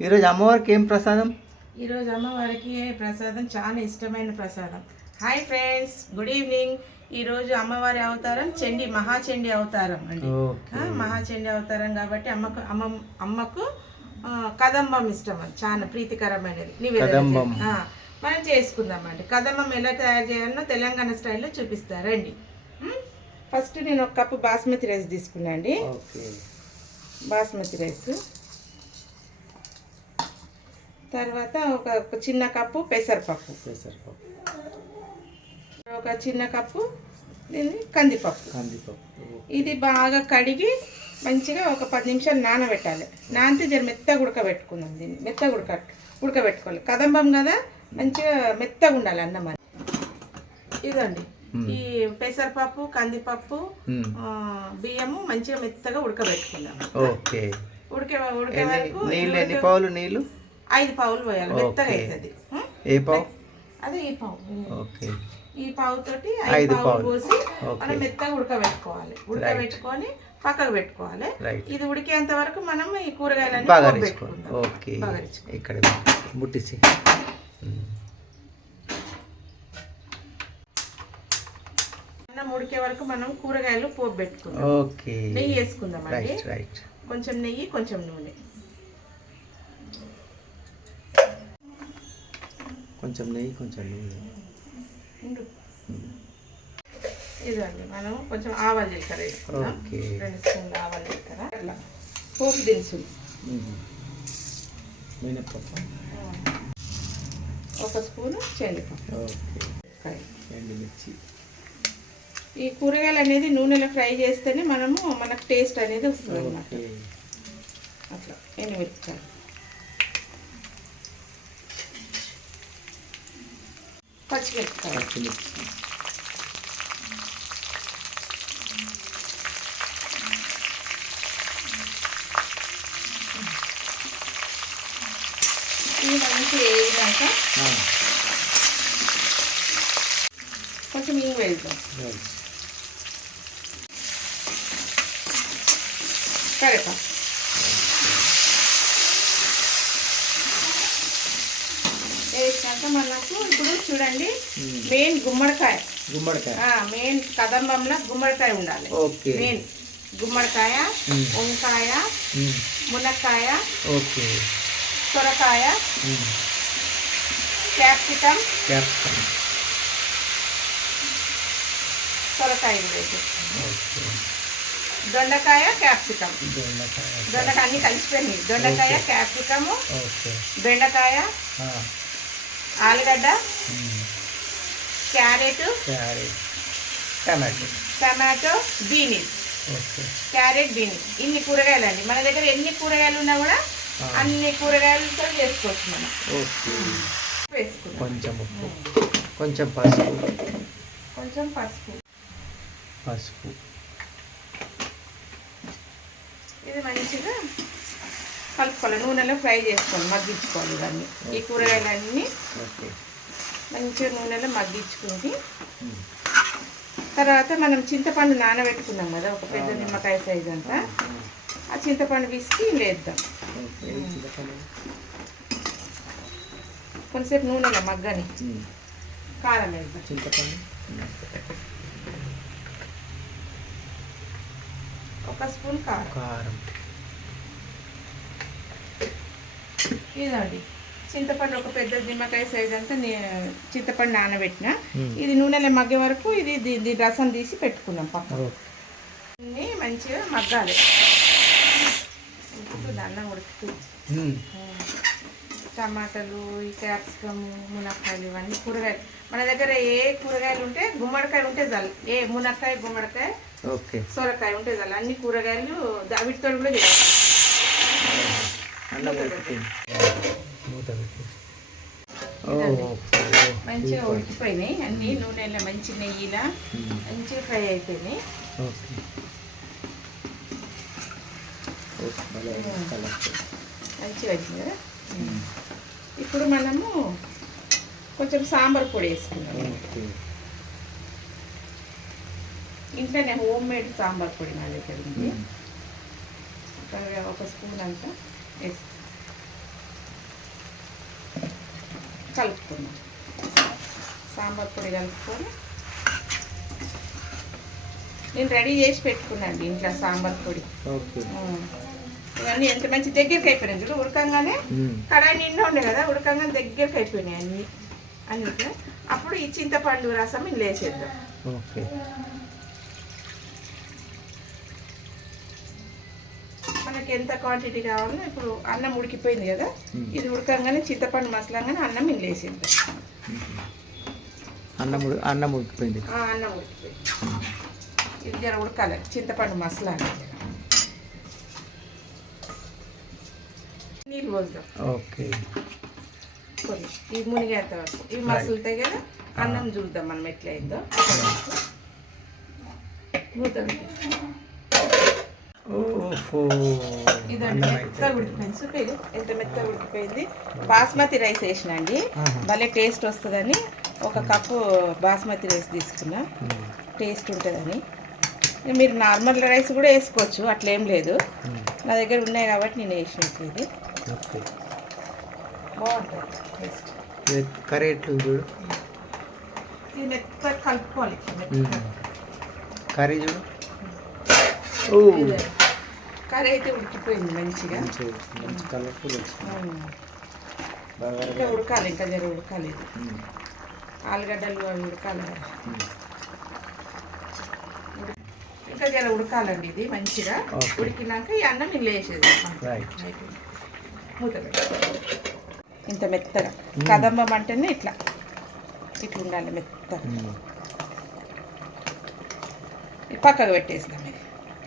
ఈరోజు అమ్మవారికి ఏం ప్రసాదం? ఈరోజు అమ్మవారికి ప్రసాదం చాలా ఇష్టమైన ప్రసాదం. హాయ్ ఫ్రెండ్స్ గుడ్ ఈవినింగ్ ఈరోజు అమ్మవారి అవతారం చండి మహాచండి అవతారం అండి. మహాచండి అవతారం కాబట్టి అమ్మకు అమ్మ అమ్మకు కదంబం ఇష్టం అది చాలా ప్రీతికరమైనది. నివేదన మనం చేసుకుందామండి. కదంబం ఎలా తయారు చేయాలో తెలంగాణ స్టైల్లో చూపిస్తారండి ఫస్ట్ నేను ఒక కప్పు బాస్మతి రైస్ తీసుకున్నా అండి. ఓకే. బాస్మతి రైస్. తర్వాత ఒక చిన్న కప్పు పెసరపప్పు. పెసరపప్పు. ఒక చిన్న కప్పు ఇది కందిపప్పు. కందిపప్పు. ఇది బాగా కడిగి మంచిగా ఒక పది నిమిషాలు నానబెట్టాలి. నానితే జర మెత్తగా ఉడకబెట్టుకుందాం దీన్ని. మెత్తగా ఉడక ఉడకబెట్టుకోవాలి. కదంబం కదా మంచిగా మెత్తగా ఉండాలి అన్నం అని ఇదండి. ఈ పెసరపప్పు కందిపప్పు బియ్యము మంచిగా మెత్తగా ఉడకబెట్టుకుందాం. ఓకే. ఉడికే ఉడికే ఎన్ని వరకు నీళ్ళు ఎన్ని పావులు నీళ్ళు? ఐదు పావులు పోయాలి మెత్తగా. అవుతుంది? ఏ పావు అదే ఈ పావు ఓకే ఈ పావు తోటి ఐదు పావులు. పోసి. మనం మెత్తగా ఉడకబెట్టుకోవాలి ఉడకబెట్టుకొని పక్కకు పెట్టుకోవాలి ఇది ఉడికేంత వరకు మనం ఈ కూరగాయలన్నీ పోపెట్టుకుందాం. ఓకే. ఇక్కడ ముట్టించి. అన్నం ఉడికే వరకు మనం కూరగాయలు పోపు పెట్టుకుందాం ఓకే నెయ్యి వేసుకుందాం అండి కొంచెం నెయ్యి కొంచెం నూనె కొంచెం నెయ్యి కొంచెం నూనె. ఇదండి మనం కొంచెం ఆవాలు జీలకర్ర వేసుకుందాం. రెండు స్పూన్లు ఆవాలు జీలకర్ర. అట్లా. పోపు దినుసులు. మినప్పప్పు. ఒక స్పూను శనగపప్పు ఎండుమిర్చి ఈ కూరగాయలు అనేది నూనెలో ఫ్రై చేస్తేనే మనము మనకు టేస్ట్ అనేది వస్తుంది అన్నమాట అట్లా. ఎండుమిరపకాయలు. పచ్చిమిరపకాయలు. పచ్చిమిర్చి ఇవి మంచి వేగినాక కొంచెం ఇంగు వేద్దాం. కరేపాకు వేసినాక మనకు చూడండి. మెయిన్ గుమ్మడికాయ. గుమ్మడికాయ. మెయిన్ కదంబంలో గుమ్మడికాయ ఉండాలి. ఓకే. మెయిన్ గుమ్మడికాయ మ్మ్. వంకాయ. మునక్కాయ ఓకే. సొరకాయ. Capsicum capsicum. సొరకాయ దొండకాయ క్యాప్సికమ్. దొండకాయ అన్ని కలిసిపోయినాయి. దొండకాయ. క్యాప్సికము బెండకాయ ఆలుగడ్డ. Carrot carrot tomato. Tomato beans carrot beans ఇన్ని కూరగాయలు అండి మన దగ్గర ఎన్ని కూరగాయలు ఉన్నా కూడా. అన్ని కూరగాయలతో చేసుకోవచ్చు మనం. కొంచెం ఉప్పు. కొంచెం పసుపు. కొంచెం పసుపు. పసుపు. ఇది మంచిగా కలుపుకోవాలి. నూనెలో ఫ్రై చేసుకోవాలి మగ్గించుకోవాలి ఇవన్నీ ఈ కూరగాయలన్నీ మంచిగా నూనెలో మగ్గించుకుంది. మ్మ్. తర్వాత మనం చింతపండు నానబెట్టుకున్నాం కదా ఒక పెద్ద నిమ్మకాయ సైజ్ అంతా. ఆ చింతపండు పిసికి చింతపండు. కొంతసేపు నూనెలో మగ్గని. కారం వేద్దాం. చింతపండు. ఒక స్పూన్ కారం. కారం. ఇదండి. చింతపండు ఒక పెద్ద నిమ్మకాయ సైజ్ అంతా చింతపండు నానబెట్టిన. ఇది నూనెలో మగ్గే వరకు ఇది దీని రసం తీసి పెట్టుకున్నాం పక్కన. అన్నీ మంచిగా మగ్గాలి. ఉడుకుతుంది అన్నం ఉడుకుతుంది. టమాటాలు ఈ క్యాప్సికమ్ మునక్కాయలు ఇవన్నీ కూరగాయలు. మన దగ్గర ఏ కూరగాయలు ఉంటే గుమ్మడికాయ ఉంటే చాలు. ఏ మునక్కాయ గుమ్మడికాయ సొరకాయ ఉంటే చాలు. అన్ని కూరగాయలు వీటితో కూడా చేయవచ్చు అన్నం మూత. మంచిగా. ఉడికిపోయినాయి. అన్ని నూనెలో మంచి నెయ్యిలా. మంచిగా ఫ్రై అయిపోయినాయి. మంచిగా వచ్చింది కదా? ఇప్పుడు మనము కొంచెం సాంబార్ పొడి వేసుకున్నాము ఇంట్లోనే హోమ్ మేడ్ సాంబార్ పొడి నా దగ్గర ఉంది. ఒక స్పూన్ అంతా. ఎస్ కలుపుకుందాం సాంబార్ పొడి కలుపుకొని నేను రెడీ చేసి పెట్టుకున్నాను ఇంట్లో సాంబార్ పొడి ఇవన్నీ ఎంత మంచి దగ్గరికి అయిపోయినాయి చూడు ఉడకంగానే కడాయి నిండా ఉండే కదా ఉడకంగానే దగ్గరికి అయిపోయినాయి అన్ని అందుకే అప్పుడు ఈ చింతపండు రసం ఇల్లు వేసేద్దాం మనకి ఎంత క్వాంటిటీ కావాలో ఇప్పుడు అన్నం ఉడికిపోయింది కదా. ఇది ఉడకంగానే చింతపండు మసలంగానే అన్నం ఇందులో వేసేద్దాం అన్నం అన్నం ఉడికిపోయింది. అన్నం ఉడికిపోయింది. ఇది జర ఉడకాలి చింతపండు మసలాలి నీళ్ళు పోద్దాం. ఓకే. ఈ మునిగేంత వరకు. ఇవి మసులుతాయి కదా అన్నం చూద్దాం మనం ఎట్లా అయిందో మూత ఇదండి మెత్తగా ఉడికిపోయింది ఎంత మెత్తగా ఉడికిపోయింది? బాస్మతి రైస్ వేసిన అండి. భలే టేస్ట్ వస్తుందని ఒక కప్పు బాస్మతి రైస్ తీసుకున్నా. టేస్ట్ ఉంటుందని. మీరు నార్మల్ రైస్ కూడా వేసుకోవచ్చు అట్లేం లేదు. నా దగ్గర ఉన్నాయి కాబట్టి నేను వేసినట్టు ఇది. బాగుంటుంది కర్రీ చూడు? ఇది మెత్తగా కలుపుకోవాలి. కర్రీ చూడు. కర్రీ అయితే ఉడికిపోయింది మంచిగా. మంచి కలర్ఫుల్ ఇంకా ఉడకాలి ఇంకా జర ఉడకాలి. ఆలుగడ్డలు అవి ఉడకాలి. ఇంకా జర ఉడకాలండి ఇది మంచిగా. ఉడికినాక ఈ అన్నం ఇల్లు వేసేది మూత. ఇంత మెత్తగా. కదంబం అంటేనే ఇట్లా. ఇట్లా ఉండాలి మెత్తగా. పక్కకు పెట్టేస్తాం ఇది.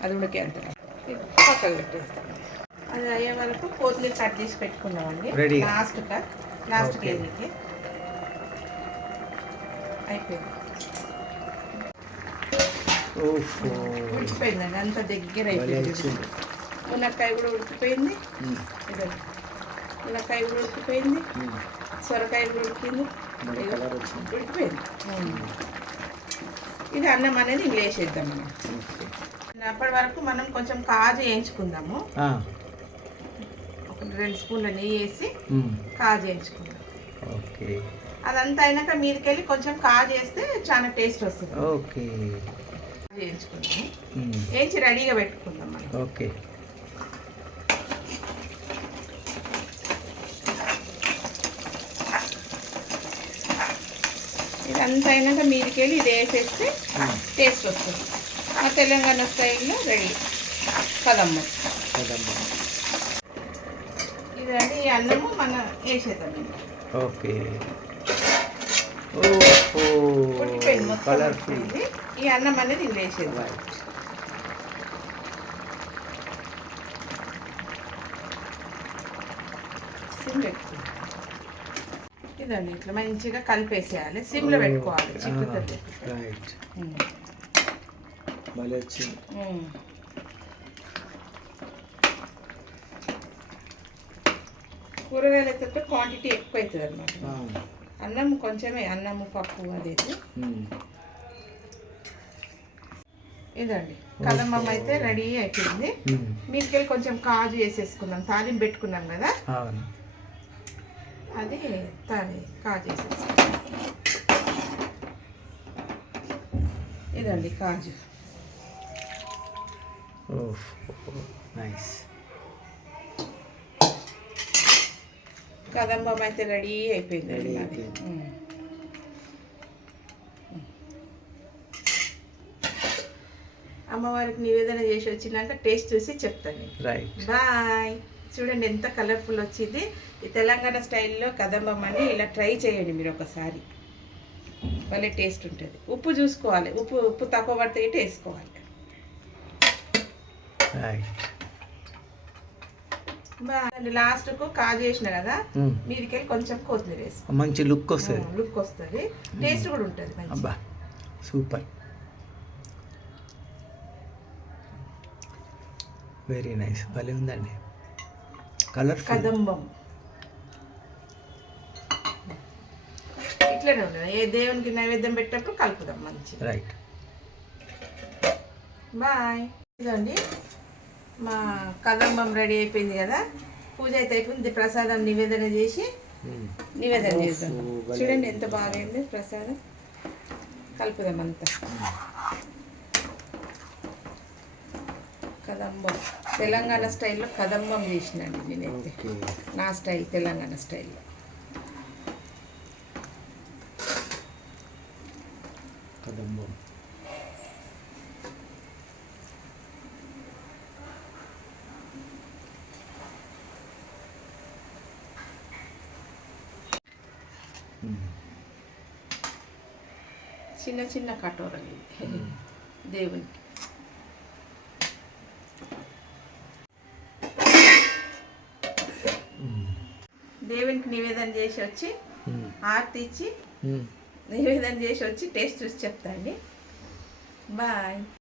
అది ఉడికేంత. ఇది పక్కకు పెట్టేస్తాం అది అయ్యే వరకు కొత్తిమీర కట్ చేసి పెట్టుకున్నామండి Ready. లాస్ట్గా లాస్ట్. కేజీకి. అయిపోయింది. ఉడికిపోయిందండి. అంత దగ్గర అయిపోయింది. మునక్కాయ కూడా ఉడికిపోయింది. మునక్కాయ కూడా ఉడికిపోయింది. సొరకాయ కూడా ఉడికింది. ఉడికిపోయింది. ఇది అన్నం అనేది ఇంగ్లీష్ వేసేద్దాం మనం. అప్పటి వరకు మనం కొంచెం కాజు వేయించుకుందాము. ఒక రెండు స్పూన్ల నెయ్యి వేసి. కాజు వేయించుకుందాం. ఓకే. అదంతా అయినాక మీదకెళ్ళి కొంచెం కాజు వేస్తే చాలా టేస్ట్ వస్తుంది. ఓకే. కాజు వేయించుకుందాం. వేయించి రెడీగా పెట్టుకుందాం మనం. ఓకే. ఇదంతా అయినాక మీదకెళ్ళి ఇది వేసేస్తే. టేస్ట్ వస్తుంది. మా తెలంగాణ స్టైల్లో రెడీ. కదమ్మ కదమ్మా ఇదండి ఈ అన్నము మనం వేసేద్దాం. ఓకే. కలర్ఫుల్. ఈ అన్నం అనేది ఇందులో వేసేద్దాం రైట్ సిమ్ పెట్టుకుందాం ఇదండి ఇట్లా మంచిగా కలిపేసేయాలి. సిమ్లో పెట్టుకోవాలి. చిక్కుతుంది. రైట్ భలే వచ్చింది. కూరగాయలు అయితే క్వాంటిటీ ఎక్కువ అవుతుంది అనమాట. అన్నం కొంచెమే అన్నము పప్పు అదైతే. ఇదండి. కదమ్మం అయితే రెడీ అయిపోయింది. మ్మ్. మీదికెళ్ళి కొంచెం కాజు వేసేసుకున్నాం తాలింపు పెట్టుకున్నాం కదా? అది తాలి కాజు వేసేసుకున్నాం ఇదండి కాజు. నైస్ కదంబం అయితే రెడీ అయిపోయింది. Ready అది. అయిపోయింది. అమ్మవారికి నివేదన చేసి వచ్చినాక టేస్ట్ చూసి చెప్తాను. రైట్ బాయ్ చూడండి ఎంత కలర్ఫుల్ వచ్చింది. ఈ తెలంగాణ స్టైల్లో కదంబం అని ఇలా ట్రై చేయండి మీరు ఒకసారి. భలే టేస్ట్ ఉంటుంది. ఉప్పు చూసుకోవాలి. ఉప్పు ఉప్పు తక్కువ పడితే ఇటు వేసుకోవాలి. రైట్ బాగుంది. లాస్ట్కు కాజు వేసిన కదా. మీదికెళ్ళి కొంచెం కొత్తిమీర వేసుకో. మంచి లుక్ వస్తుంది. లుక్ వస్తుంది. టేస్ట్ కూడా ఉంటుంది అబ్బా సూపర్. వెరీ నైస్ భలే ఉందండి. కలర్ కదంబం. ఇట్లనే ఉండదు ఏ దేవునికి నైవేద్యం పెట్టినప్పుడు కలుపుదాం మంచి రైట్ బాయ్. ఇదండి మా కదంబం రెడీ అయిపోయింది కదా. పూజ అయితే అయిపోయింది. ప్రసాదం నివేదన చేసి. నివేదన చేద్దాం. చూడండి ఎంత బాగైంది ప్రసాదం. కలుపుదాం అంతా. కదంబం. తెలంగాణ స్టైల్లో కదంబం చేసినండి నేనైతే. నా స్టైల్ తెలంగాణ స్టైల్లో కదంబం. చిన్న చిన్న కటోరలు ఇవి. దేవునికి. దేవునికి నివేదన చేసి వచ్చి. ఆర్తి ఇచ్చి మ్మ్. నివేదన చేసి వచ్చి టేస్ట్ చూసి చెప్తా అండి బాయ్